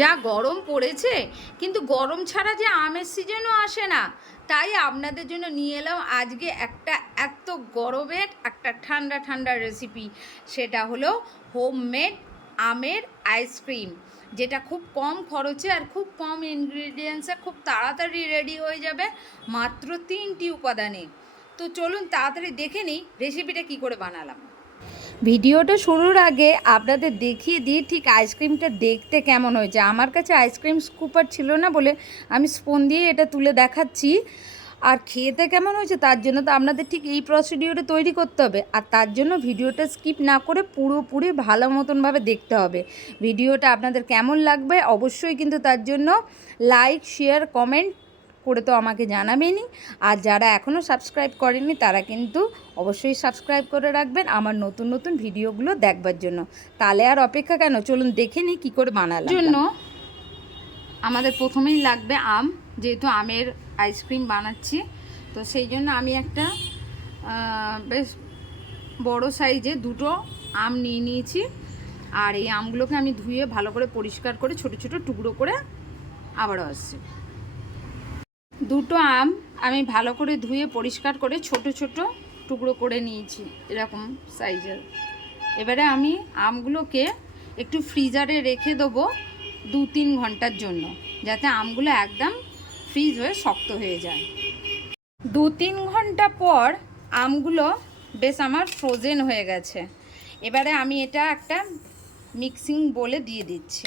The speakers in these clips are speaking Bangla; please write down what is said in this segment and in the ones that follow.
যা গরম পড়েছে, কিন্তু গরম ছাড়া যে আমের সিজনও আসে না। তাই আপনাদের জন্য নিয়ে এলাম আজকে একটা এত গরমের একটা ঠান্ডা ঠান্ডা রেসিপি। সেটা হলো হোমমেড আমের আইসক্রিম, যেটা খুব কম খরচে আর খুব কম ইনগ্রিডিয়েন্টসে খুব তাড়াতাড়ি রেডি হয়ে যাবে মাত্র 3টি উপাদানে। তো চলুন তাড়াতাড়ি দেখে নিই রেসিপিটা কী করে বানালাম। ভিডিওটা শুরুর আগে আপনাদের দেখিয়ে দিই ঠিক আইসক্রিমটা দেখতে কেমন হয়েছে। আমার কাছে আইসক্রিম স্কুপার ছিল না বলে আমি স্পুন দিয়ে এটা তুলে দেখাচ্ছি। আর খেতে কেমন হয়েছে তার জন্য তো আপনাদের ঠিক এই প্রসিডিওরে তৈরি করতে হবে, আর তার জন্য ভিডিওটা স্কিপ না করে পুরোপুরি ভালো মতনভাবে দেখতে হবে। ভিডিওটা আপনাদের কেমন লাগবে অবশ্যই কিন্তু তার জন্য লাইক শেয়ার কমেন্ট করে তো আমাকে জানাবেনই। আর যারা এখনও সাবস্ক্রাইব করেননি তারা কিন্তু অবশ্যই সাবস্ক্রাইব করে রাখবেন আমার নতুন নতুন ভিডিওগুলো দেখবার জন্য। তাহলে আর অপেক্ষা কেন, চলুন দেখে নিই কী করে বানালাম। জন্য আমাদের প্রথমেই লাগবে আম, যেহেতু আমের আইসক্রিম বানাচ্ছি তো সেই জন্য আমি একটা বেশ বড় সাইজে 2টো আম নিয়ে নিয়েছি। আর এই আমগুলোকে আমি ধুয়ে ভালো করে পরিষ্কার করে ছোট ছোট টুকরো করে আবারও আসছি। 2টো আম আমি ভালো করে ধুয়ে পরিষ্কার করে ছোট ছোট টুকরো করে নিয়েছি এরকম সাইজের। এবারে আমি আমগুলোকে একটু ফ্রিজারে রেখে দেবো 2-3 ঘন্টার জন্য, যাতে আমগুলো একদম ফ্রিজ হয়ে শক্ত হয়ে যায়। 2-3 ঘন্টা পর আমগুলো বেশ আমার ফ্রোজেন হয়ে গেছে। এবারে আমি এটা একটা মিক্সিং বোলে দিয়ে দিচ্ছি।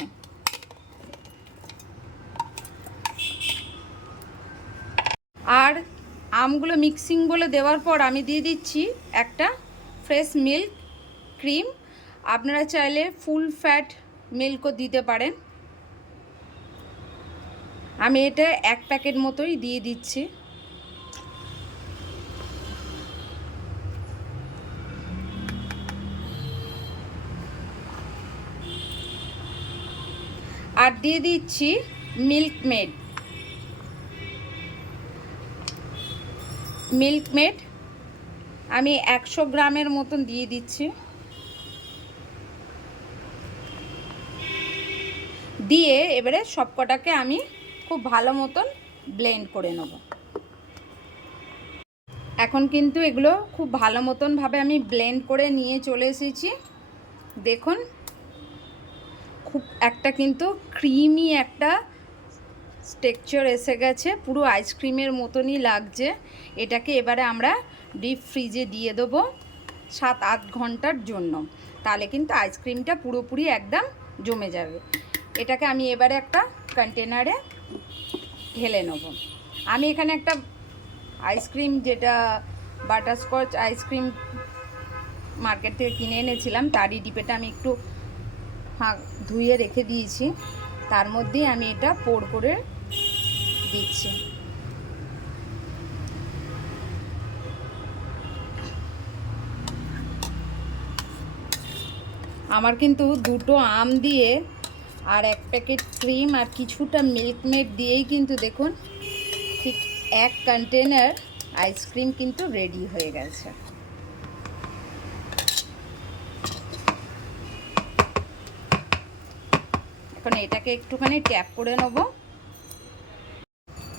আর আমগুলো মিক্সিং বলে দেওয়ার পর আমি দিয়ে দিচ্ছি একটা ফ্রেশ মিল্ক ক্রিম। আপনারা চাইলে ফুল ফ্যাট মিল্কও দিতে পারেন। আমি এটা 1 প্যাকেট মতোই দিয়ে দিচ্ছি। আর দিয়ে দিচ্ছি মিল্কমেড। আমি 100 গ্রামের মতন দিয়ে দিচ্ছি। দিয়ে এবারে সবকটাকে আমি খুব ভালো মতন ব্লেন্ড করে নেব। এখন কিন্তু এগুলো খুব ভালো মতনভাবে আমি ব্লেন্ড করে নিয়ে চলে এসেছি। দেখুন খুব একটা কিন্তু ক্রিমি একটা টেক্সচার এসে গেছে, পুরো আইসক্রিমের মতনই লাগছে। এটাকে এবারে আমরা ডিপ ফ্রিজে দিয়ে দেবো 7-8 ঘন্টার জন্য, তাহলে কিন্তু আইসক্রিমটা পুরোপুরি একদম জমে যাবে। এটাকে আমি এবারে একটা কন্টেনারে ঢেলে নেব। আমি এখানে একটা আইসক্রিম, যেটা বাটারস্কচ আইসক্রিম মার্কেট থেকে কিনে এনেছিলাম, তারই ডিপেটা আমি একটু ধুয়ে রেখে দিয়েছি। তার মধ্যেই আমি এটা পোর করে দিচ্ছি। আমার কিন্তু 2টো আম দিয়ে আর 1 প্যাকেট ক্রিম আর কিছুটা মিল্কমেড দিয়েই কিন্তু দেখুন ঠিক 1 কন্টেনার আইসক্রিম কিন্তু রেডি হয়ে গেছে। এখন এটাকে একটুখানি ট্যাপ করে নেব।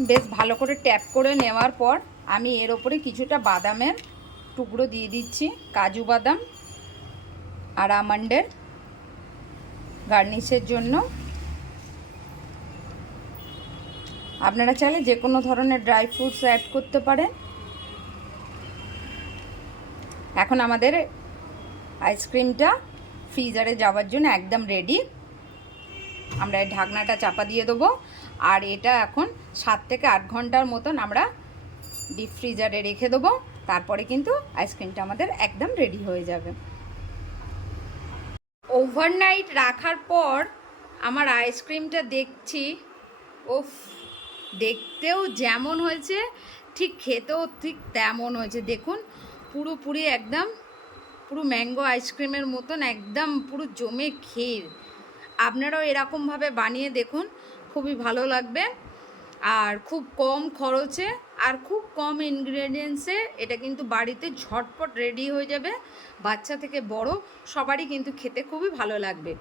বেশ ভালো করে ট্যাপ করে নেওয়ার পর আমি এর ওপরে কিছুটা বাদামের টুকরো দিয়ে দিচ্ছি, কাজু বাদাম আর আমন্ডের গার্নিশের জন্য। আপনারা চাইলে যে কোনো ধরনের ড্রাই ফ্রুটস অ্যাড করতে পারেন। এখন আমাদের আইসক্রিমটা ফ্রিজারে যাওয়ার জন্য একদম রেডি। আমরা এই ঢাকনাটা চাপা দিয়ে দেবো। আর এটা এখন 7 থেকে 8 ঘন্টার মতন আমরা ডিপ ফ্রিজারে রেখে দেবো। তারপরে কিন্তু আইসক্রিমটা আমাদের একদম রেডি হয়ে যাবে। ওভারনাইট রাখার পর আমার আইসক্রিমটা দেখছি, ওফ, দেখতেও যেমন হয়েছে ঠিক খেতেও ঠিক তেমন হয়েছে। দেখুন পুরোপুরি একদম পুরো ম্যাঙ্গো আইসক্রিমের মতন একদম পুরো জমে ক্ষীর। আপনারাও এরকমভাবে বানিয়ে দেখুন, খুবই ভালো লাগবে। আর খুব কম খরচে আর খুব কম ইনগ্রেডিয়েন্টসে এটা কিন্তু বাড়িতে ঝটপট রেডি হয়ে যাবে। বাচ্চা থেকে বড় সবারই কিন্তু খেতে খুবই ভালো লাগবে।